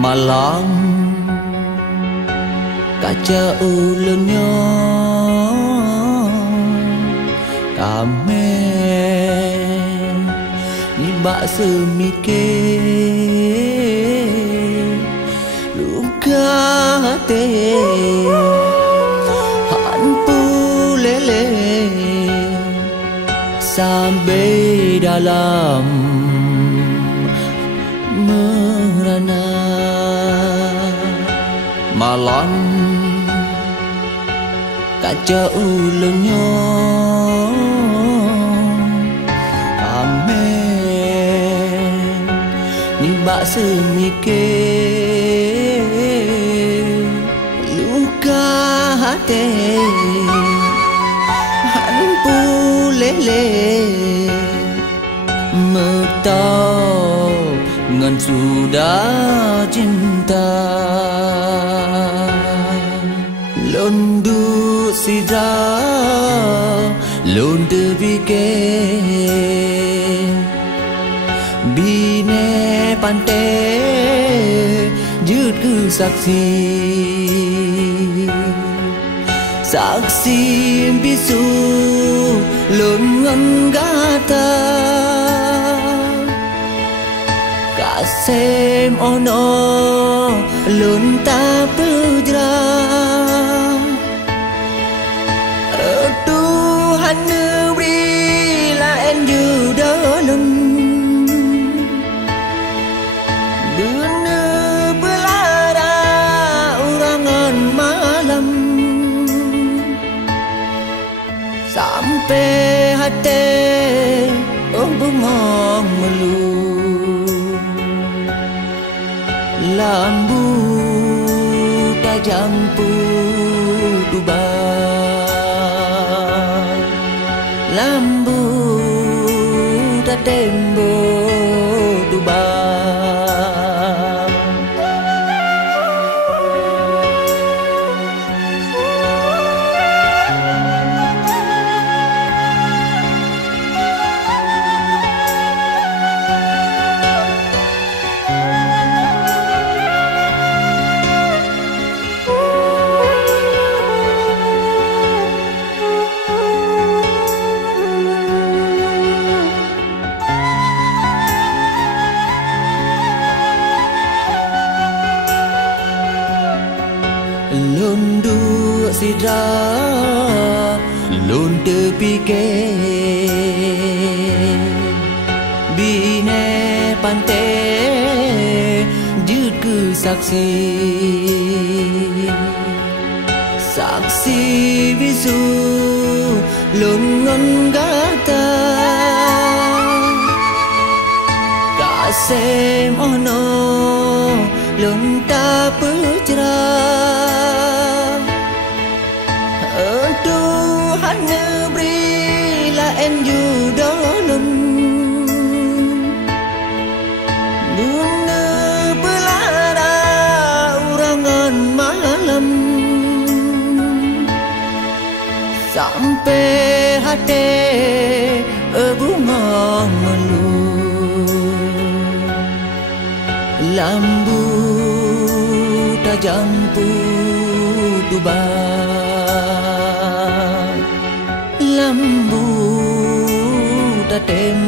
malam kaca ulunnya kame nibak semikir luka hati hanpu lele sampai dalam merana malam kaca ulunnya amen nibak semikir luka hati hanpu lele metau ngan sudah cinta londu sidra londu bikin bine pante jut ku saksi saksi bisu lon ngam gata kasem ono lon ta pujra Tuhan negeri lain juga lun bener belara urangan malam sampai hati bengong melu lambu tajam pudubar lambu da tembo dubar lundu sidra lundu pikir bine pante jut ku saksi saksi bisu lungon gata kasem ono lunta pujra Tuhan negeri lain juga lun bener belara urangan malam sampai hati bunga melu lambu tajam pudubar lambu da tembo